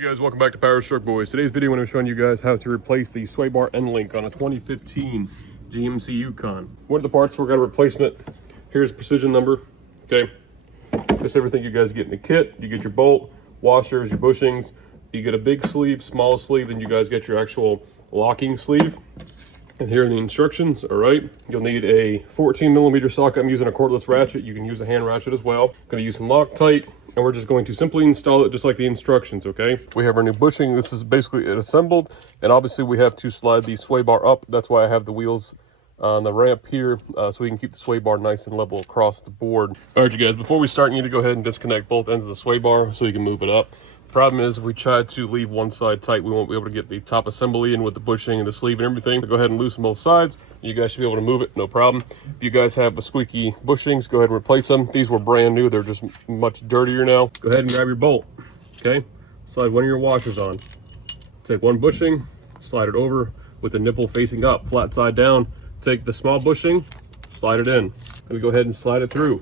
Hey guys, welcome back to Powerstroke Boys. Today's video I'm going to be showing you guys how to replace the sway bar end link on a 2015 GMC Yukon. One of the parts we're got a replacement. Here's precision number. Okay, just everything you guys get in the kit. You get your bolt, washers, your bushings. You get a big sleeve, small sleeve, then you guys get your actual locking sleeve. And here are the instructions. All right, you'll need a 14mm socket. I'm using a cordless ratchet. You can use a hand ratchet as well. I'm going to use some Loctite, and we're just going to simply install it just like the instructions. Okay, we have our new bushing. This is basically it assembled, and obviously we have to slide the sway bar up. That's why I have the wheels on the ramp here, so we can keep the sway bar nice and level across the board. All right, you guys, before we start, you need to go ahead and disconnect both ends of the sway bar so you can move it up. Problem is, if we try to leave one side tight, we won't be able to get the top assembly in with the bushing and the sleeve and everything. So go ahead and loosen both sides. You guys should be able to move it, no problem. If you guys have squeaky bushings, go ahead and replace them. These were brand new, they're just much dirtier now. Go ahead and grab your bolt, okay? Slide one of your washers on. Take one bushing, slide it over with the nipple facing up, flat side down. Take the small bushing, slide it in. Then we go ahead and slide it through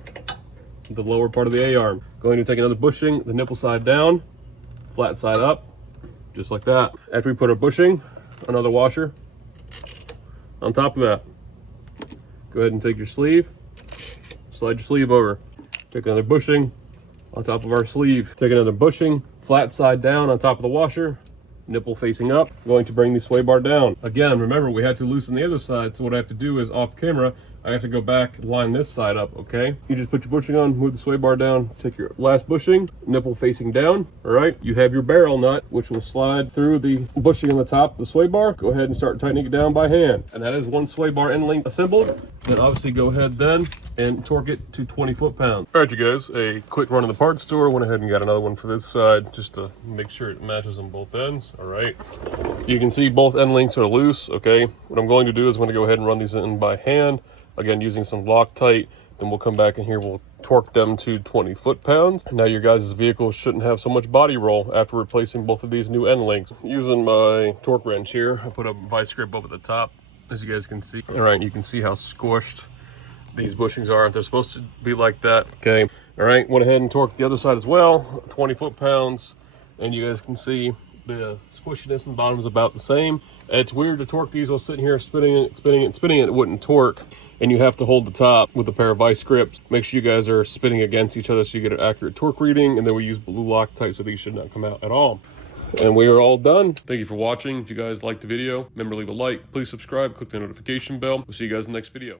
the lower part of the A-arm. Going to take another bushing, the nipple side down, flat side up, just like that. After we put a bushing, another washer on top of that. Go ahead and take your sleeve, slide your sleeve over. Take another bushing on top of our sleeve. Take another bushing, flat side down on top of the washer, nipple facing up. Going to bring the sway bar down. Again, remember, we had to loosen the other side, so what I have to do is off camera, I have to go back and line this side up, okay? You just put your bushing on, move the sway bar down, take your last bushing, nipple facing down, all right? You have your barrel nut, which will slide through the bushing on the top of the sway bar. Go ahead and start tightening it down by hand. And that is one sway bar end link assembled. Then obviously go ahead then and torque it to 20 foot-pounds. All right, you guys, a quick run in the parts store. Went ahead and got another one for this side just to make sure it matches on both ends, all right? You can see both end links are loose, okay? What I'm going to do is I'm gonna go ahead and run these in by hand. Again, using some Loctite, then we'll come back in here, we'll torque them to 20 foot-pounds. Now your guys' vehicle shouldn't have so much body roll after replacing both of these new end links. Using my torque wrench here, I put a vice grip up at the top, as you guys can see. All right, you can see how squished these bushings are. They're supposed to be like that, okay? All right, went ahead and torqued the other side as well, 20 foot-pounds, and you guys can see the squishiness in the bottom is about the same. It's weird to torque these while sitting here spinning it, it wouldn't torque. And you have to hold the top with a pair of vice grips. Make sure you guys are spinning against each other so you get an accurate torque reading. And then we use blue Loctite, so these should not come out at all. And we are all done. Thank you for watching. If you guys liked the video, remember to leave a like. Please subscribe, click the notification bell. We'll see you guys in the next video.